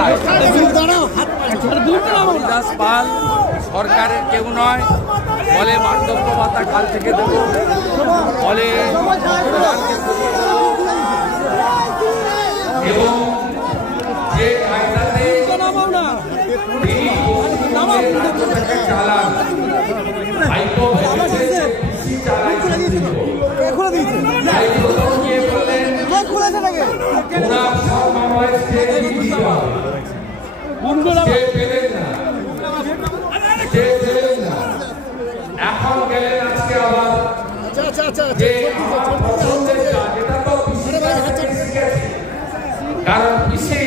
রায়। হরিদাস পাল সরকারের কেউ নয়, বলে বার্ধক্য ভাতা কাল থেকে দেব, বলে এবং যে কায়দাতে চালান এখন গেলেন আজকে আবার কারণ পিসি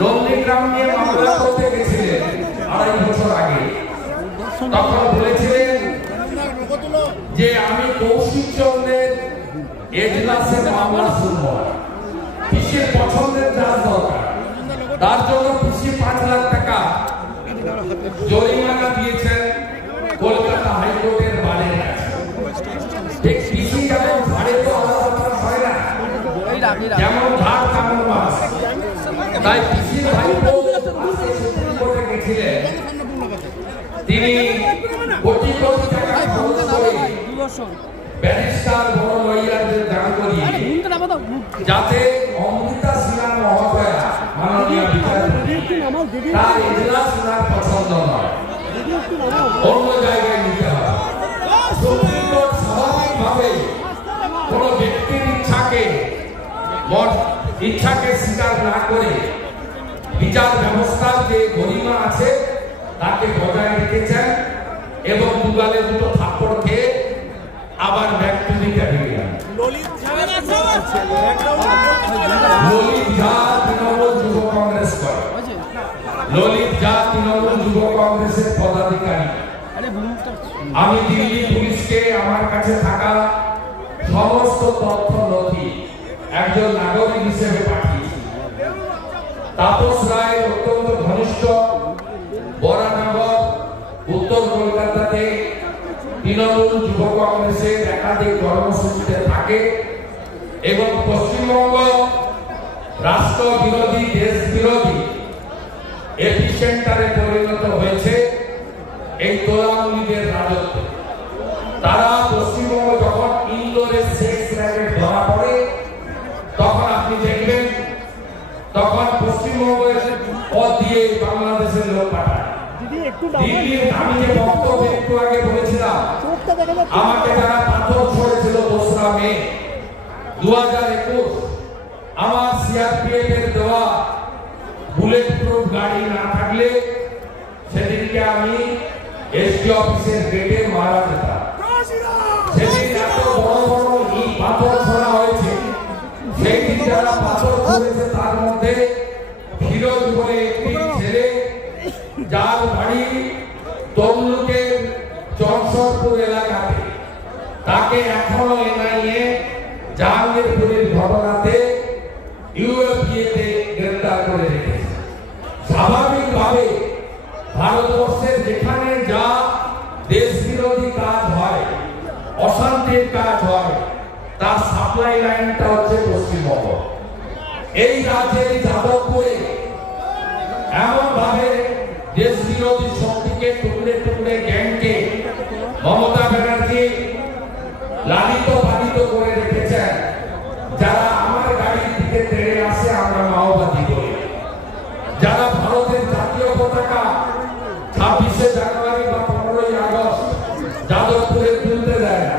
নন্দীগ্রাম নিয়ে মামলা করতে গেছিলেন 2.5 বছর আগে। তখন বলেছিলেন যে আমি কৌশিক চন্দ্রের এজলাসের মামলা শুনব, পিসির পছন্দের জাজ দরকার, তার জন্য পিসি 5 লাখ টাকা জরিমানা দিয়েছেন কলকাতা হাইকোর্টের বাড়ির কাছে। ঠিক পিসি যেমন ভাড়ে তো হয় না, যেমন ধার তেমন মাস, তাই পিসির ভাইপো কোর্টে গেছিলেন, তিনি কোটি কোটি টাকা খরচ করে ব্যারিস্টার বড় লয়ারদের দান করিয়ে যাতে অমৃতা সিনহা মহোদয়া মাননীয় বিচারপতি তার এজলাস শোনার পছন্দ নয়, অন্য জায়গায় নিতে হয়। সুপ্রিম কোর্ট স্বাভাবিকভাবে কোন ব্যক্তির ইচ্ছাকে স্বীকার না করে বিচার ব্যবস্থার যে গরিমা আছে তাকে বজায় রেখেছেন এবং দুগালে দুটো থাপ্পড় খেয়ে আবার back to the cabinet. Lalit Jha Trinamool যুব কংগ্রেস করে, ললিত ঝা তৃণমূল যুব কংগ্রেসের পদাধিকারী। আমি দিল্লি পুলিশকে আমার কাছে থাকা সমস্ত তথ্য নথি একজন নাগরিক হিসেবে পাঠিয়েছি। তাপস রায় অত্যন্ত ঘনিষ্ঠ বরানগর উত্তর কলকাতাতে তৃণমূল যুব কংগ্রেসের একাধিক কর্মসূচিতে থাকে এবং পশ্চিমবঙ্গ রাষ্ট্র বিরোধী দেশ বিরোধী এপিসেন্টারে পরিণত হয়েছে এই তোলামুলিদের রাজত্ব। তারা পশ্চিমবঙ্গ যখন ইন্দোরের সেক্স র্যাকেট ধরা পড়ে তখন আপনি দেখবেন তখন পশ্চিমবঙ্গের পথ দিয়ে বাংলাদেশের লোক পাঠায়। দিল্লির আমি যে বক্তব্য একটু আগে বলেছিলাম, আমাকে যারা পাথর ছড়েছিল 2রা মে 2021, আমার সিআরপিএফ এর দেওয়া বুলেট প্রুফ গাড়ি না থাকলে সেদিনকে আমি এসপি অফিসের গেটে মারা যেতাম। সেদিন এত বড় বড় ইট পাথর ছোড়া হয়েছে, সেই দিন যারা পাথর ছড়েছে তার মধ্যে ফিরোজ বলে একটি ছেলে, যার বাড়ি তমলুকের চরসরপুর এলাকাতে, তাকে এখনো এনআইএ জাহাঙ্গীরপুরের ঘটনাতে ইউএপিএতে গ্রেফতার করে রেখেছে। স্বাভাবিকভাবে ভারতবর্ষের যেখানে যা দেশ বিরোধী কাজ হয়, অশান্তির কাজ হয়, তার সাপ্লাই লাইনটা হচ্ছে পশ্চিমবঙ্গ। এই রাজ্যের যাদবপুরে এমন ভাবে দেশ বিরোধী শক্তিকে টুকরে টুকরে গ্যাংকে মমতা ব্যানার্জি লালিত পালিত করে রেখেছেন। যারা আমার গাড়ির দিকে তেড়ে আসে আমরা মাওবাদী বলি, যারা ভারতের জাতীয় পতাকা 26শে জানুয়ারি বা 15ই আগস্ট যাদবপুরে তুলতে দেয় না,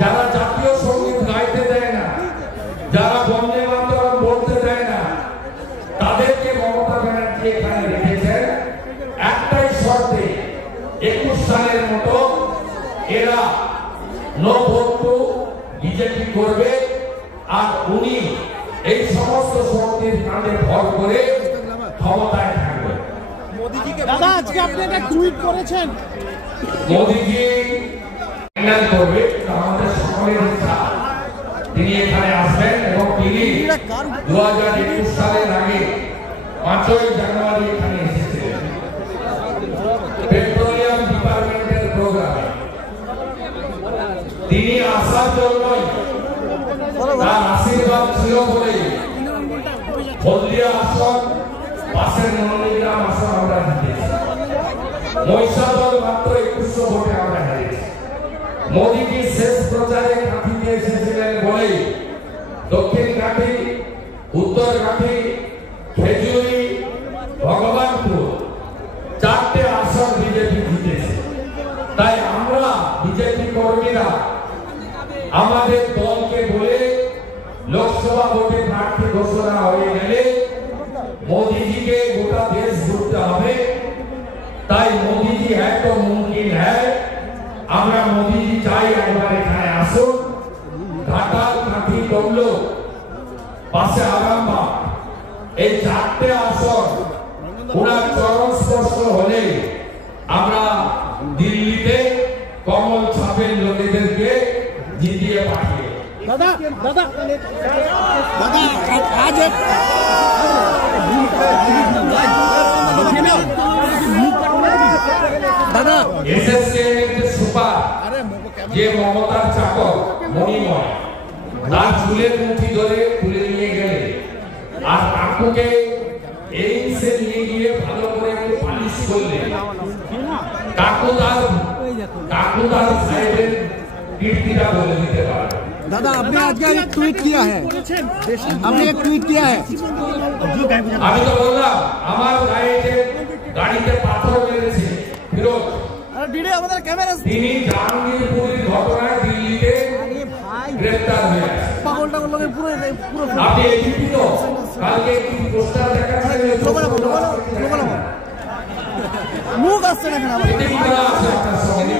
যারা জাতীয় সঙ্গীত গাইতে দেয় না, যারা বন্দে মাতরম বলতে দেয় না, তাদেরকে মমতা ব্যানার্জি এখানে রেখেছেন একটাই শর্তে, 21 সালের মতো এরা নো ভোট টু বিজেপি করবে আর উনি এই সমস্ত শক্তির কাঁধে ভর করে ক্ষমতায় থাকবে। দাদা আজকে আপনি একটা টুইট করেছেন, মোদিজি ফাইনাল করবে, আমাদের সকলের ইচ্ছা তিনি এখানে আসবেন এবং তিনি 2021 সালের আগে 5ই জানুয়ারি এখানে এসেছিলেন পেট্রোলিয়াম ডিপার্টমেন্টের প্রোগ্রামে। তিনি আসার জন্যই তার আশীর্বাদ ছিল বলে হলদিয়া আসন পাশের নন্দীগ্রাম আসন আমরা জিতেছি, মহিষাদল মাত্র 2100 ভোটে আমরা হেরেছি। মোদীজি শেষ প্রচারে কাঁথিতে এসেছিলেন বলেই দক্ষিণ কাঁথি, উত্তর কাঁথি, খেজুরি, ভগবানপুর 4টে আসন বিজেপি জিতেছে। তাই আমরা বিজেপি কর্মীরা আমাদের দলকে বলে লোকসভা ভোটে প্রার্থী ঘোষণা হয়ে গেলে মোদীজিকে গোটা দেশ ঘুরতে হবে। তাই মোদীজি হ্যাঁ তো মুমকিন হ্যাঁ, আমরা মোদীজি চাই একবার এখানে আসুন। ঘাটাল, কাঁথি, তমলুক, পাশে আরামবাগ, এই 4টে আসন ওনার চরম স্পর্শ হলে আমরা দিল্লিতে কমল ছাপের লোকেদেরকে জিতিয়ে পাঠিয়ে দাদা দাদা দাদা আজ দাদা এসএসকে সুপার যে মমতার চাকর মণিময় তার চুলের মুঠি ধরে তুলে নিয়ে গেলে আর কাকুকে এইমসে নিয়ে গিয়ে ভালো করে একটু পালিশ করলে কাকুদার সাহেবের কীর্তিটা বলে দিতে পারবে। दादा आपने आज का एक ट्वीट किया है, आपने एक ट्वीट किया है। আমি তো বললাম আমার গাড়িতে পাথর মেরেছে ফিরোজ, তিনি জাহাঙ্গীরপুরের ঘটনায় দিল্লিতে গ্রেফতার হয়ে গেছে। আপনি এবিপি তো কালকে একটি পোস্টার দেখাচ্ছেন, মুখ আসছে না কেন? এতে কি করা আছে আপনার সঙ্গে?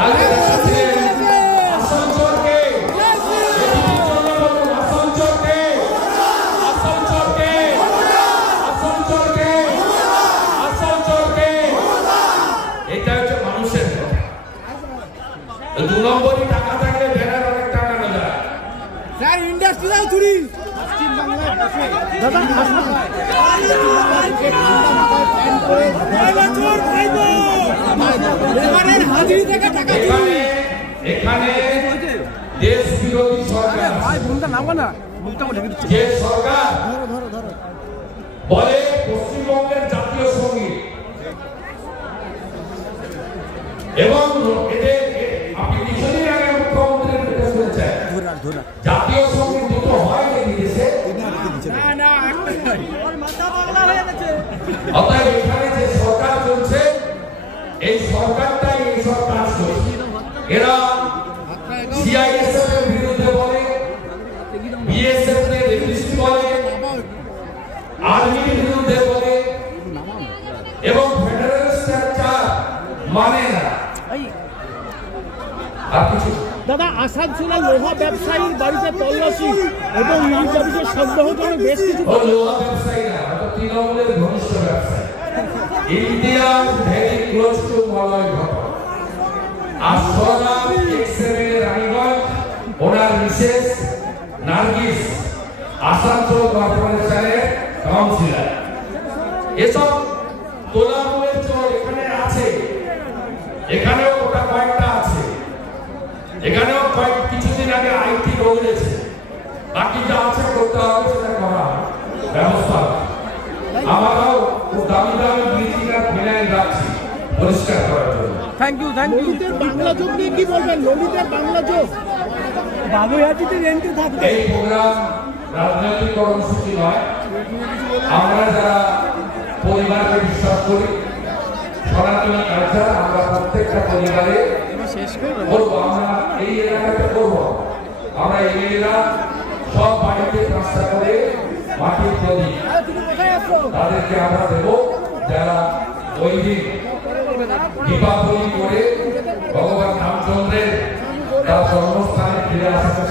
কালকে দেখাচ্ছেন আসানসোলকে, এটা হচ্ছে মানুষের কথা। 2 নম্বরই টাকা থাকলে ব্যানার অনেক টাকা না যায়। স্যার ইন্ডাস্ট্রিয়াল চুরি দাদা এখানে দেশ বিরোধী সরকার, যে সরকার বলে পশ্চিমবঙ্গের জাতীয় সঙ্গীত এবং এদের আপনি কিছুদিন আগে মুখ্যমন্ত্রীর কাছে শুনেছেন জাতীয় সঙ্গীত দুটো হয় নাকি দেশে? অতএব এখানে যে সরকার চলছে এই সরকারটাই এই সব কাজ করছে। এরা সিআইএসএফ এর বিরুদ্ধে বলে, বিএসএফ কে রেজিস্ট্রি বলে, আর্মির বিরুদ্ধে বলে এবং ফেডারেল স্ট্রাকচার মানে না। আর কিছু দাদা আসানসোলের লোহা ব্যবসায়ীর বাড়িতে তল্লাশি এবং ইলিশ সন্দেহজনক বেশ কিছু লোহা ব্যবসায়ী না, তৃণমূলের ঘনিষ্ঠ ব্যবসায়ী। India very close two Malay Ghatak. আশ্রম এক্সএমএল রানীগঞ্জ, ওনার মিসেস নার্গিস আসানসোল কর্পোরেশনের কাউন্সিলর। এসব তোলামূলের চোর এখানে আছে, এখানেও ওটা কয়েকটা আছে, এখানেও কিছুদিন আগে আইটি বদলেছে, বাকি যা আছে করতে হবে সেটা করা ব্যবস্থা। আমরাও খুব দামি দামি ব্লিচিং আর ফিনাইল রাখছি পরিষ্কার করার জন্য। থ্যাংক ইউ ললিতের বাংলা যোগ নিয়ে কি বলবেন? ললিতের বাংলা যোগ বাবুহাটিতে রেন্টে থাকবে। এই প্রোগ্রাম রাজনৈতিক কর্মসূচি নয়। আমরা যারা পরিবারকে বিশ্বাস করি, সনাতনী কালচার, আমরা প্রত্যেকটা পরিবারে করবো। আমরা এই এলাকাতে করবো, আমরা এরা সব বাড়িতে রাস্তা করে মাটির প্রদীপ তাদেরকে আমরা দেবো, যারা ওই দিন দীপাবলি করে ভগবান রামচন্দ্রের তার জন্মস্থানে ফিরে আসাকে